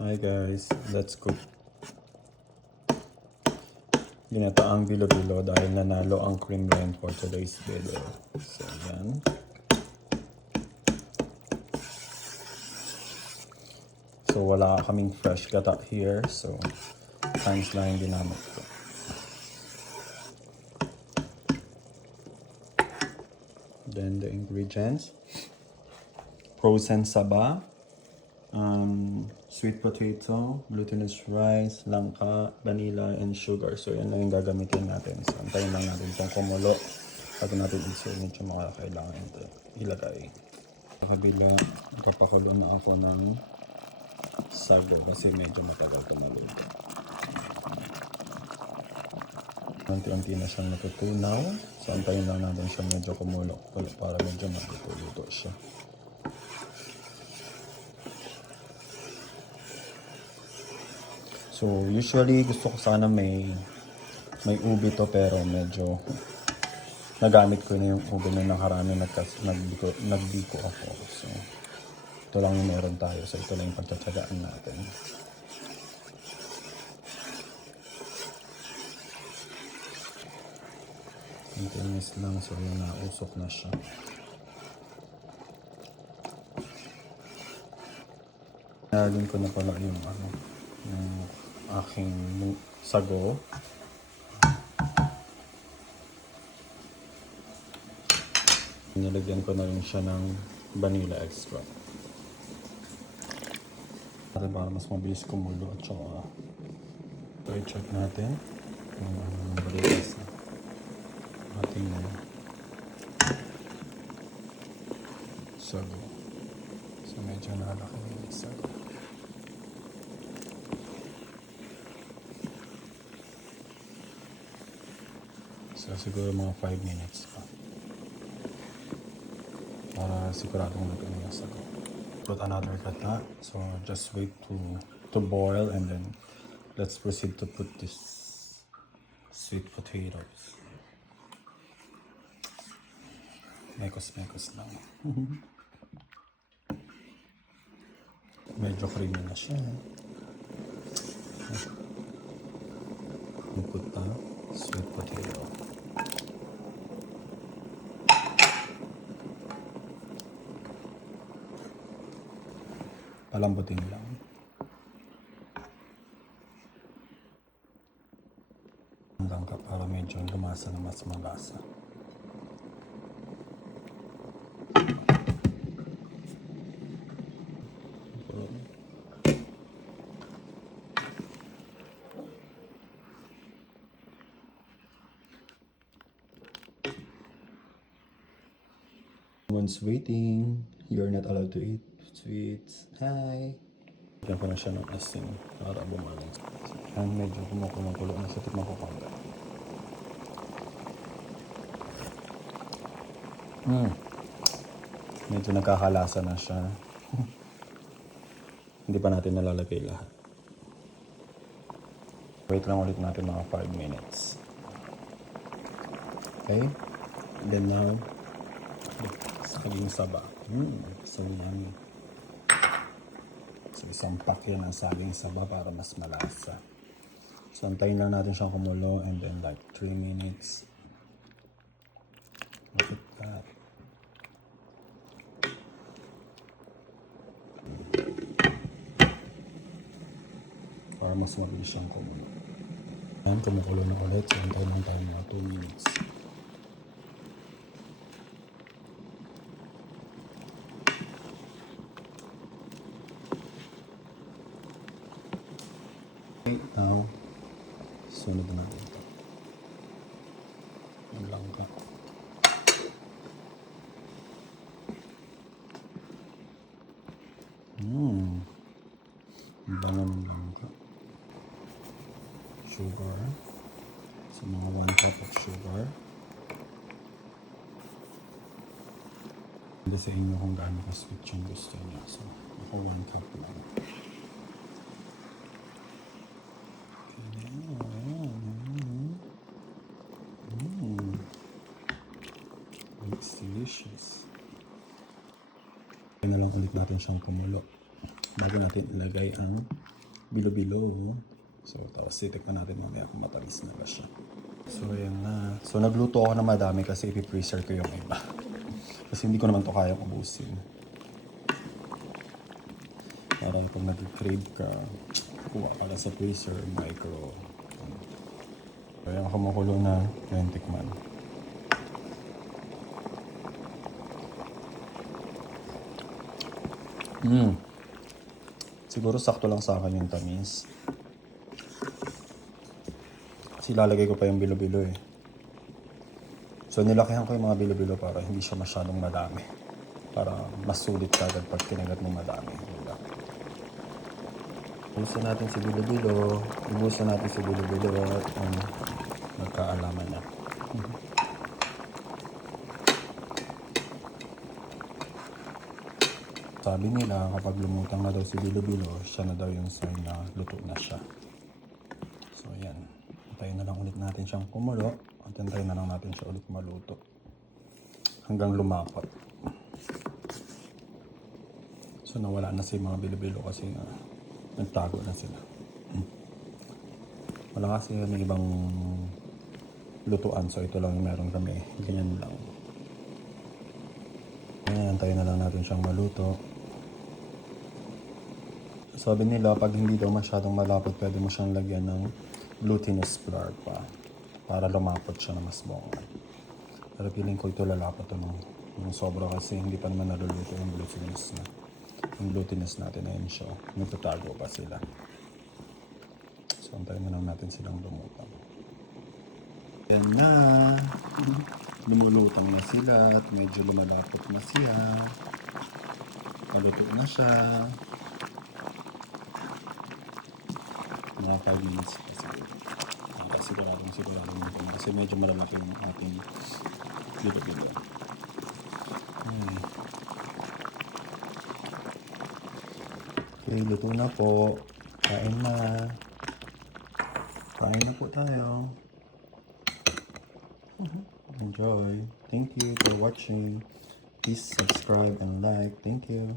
Hi guys, let's cook ginataang bilo-bilo dahil nanalo ang cream line for today's video. So yan. So wala kaming fresh gata here, so times lang yung ginamit ko. Then the ingredients: frozen saba, sweet potato, glutinous rice, langka, vanilla, and sugar. So yan lang yung gagamitin natin. So antayin lang natin itong kumulo bago natin i-serve yung mga kailangan ito ilagay. Sa kabila, nakapakulo na ako ng sago kasi medyo matagal ito maluto. Unti-unti na siyang natutunaw. So antayin lang natin siya medyo kumulo para medyo maluto siya. So usually gusto ko sana may ubi to, pero medyo nagamit ko na yung ubi na nakarami, nagbiko ako. So ito lang yung meron tayo, so ito lang yung pagtatsagaan natin. Continuous lang, so yung nausok na siya. Nalagyan ko na pala yung yung aking sago. Nilagyan ko na rin siya ng vanilla extract para mas mabilis kumulo at saka i-check natin kung mabilis na ating sago. So medyo nakalaki yung sago. So siguro mga 5 minutes pa para siguradong luto na yung sago. Put another gata, so just wait to boil, and then let's proceed to put this sweet potatoes. Mekos lang. Medyo creamy na siya. Put the sweet potato. Palambutin lang. Hanggang para medyo lumasa na mas malasa. Someone's waiting. You're not allowed to eat sweets. Hi! Lagyan ko na siya ng asin para bumaling. Yan, medyo kumukulo na siya. Tikman ko kagad. Medyo nagkakalasa na siya. Hindi pa natin nalalagay lahat. Wait lang ulit natin mga 5 minutes. Okay? And then now, saging saba. So yummy. So isang pack yan ang saging saba para mas malasa. So antayin lang natin siyang kumulo, and then like 3 minutes. Look at that. Para mas mabilis siyang kumulo. Yan, kumukulo na ulit. So antayin lang tayo mga 2 minutes. Now, sunod na natin ito. Ang langka. Ang bango ng langka. Sugar. So, mga 1 cup of sugar. Hindi sa inyo kung gaano ka-sweet yung gusto niya. So, ako 1 cup lang. It's delicious. Kaya na lang ulit natin siyang kumulo. bago natin ilagay ang bilo-bilo. So, tapos titikman natin mamaya kung matamis na ba siya. So, ayan na. So, nagluto ako na madami kasi ipipreser ko yung iba. Kasi hindi ko naman to kayang ubusin. Para pag nag-crave ka, kuha ka lang sa freezer, micro. So, ayan, kumukulo na yung tikman. Siguro sakto lang sa akin yung tamis. Kasi lalagay ko pa yung bilo-bilo eh. So nilakihan ko yung mga bilo-bilo para hindi siya masyadong madami. Para mas sulit kagad pag kinagat mo madami. Diba? Ibusan natin si bilo-bilo. Ibusan natin si bilo-bilo at magkaalaman na. Sabi nila kapag lumutang na daw si bilo-bilo, siya na daw yung sign na luto na siya. So yan. Antayin na lang ulit natin siyang kumulo at antayin na lang natin siya ulit maluto. Hanggang lumapat. So nawala na si mga bilo-bilo kasi nagtago na sila. Wala kasi may ibang lutuan, so ito lang yung meron kami. Ganyan lang. Ayan, antayin na lang natin siyang maluto. Sabi nila, pag hindi daw masyadong malapot, pwede mo siyang lagyan ng glutinous flour pa. Para lumapot siya na mas bongga. Pero feeling ko ito lalapot ito ng sobra kasi hindi pa naman naluluto yung glutinous na. Yung glutinous natin, ayun siya. Nagtatago pa sila. So, antayin na lang natin silang lumutang. Ayan na. Lumulutang na sila at medyo lumalapot na siya. Maluto na siya. Mga 5 minutes pa siguro. Siguradong nito na kasi medyo malalaki yung ating bilo-bilo. Okay, luto na po. Kain na. Kain na po tayo. Enjoy. Thank you for watching. Please subscribe and like. Thank you.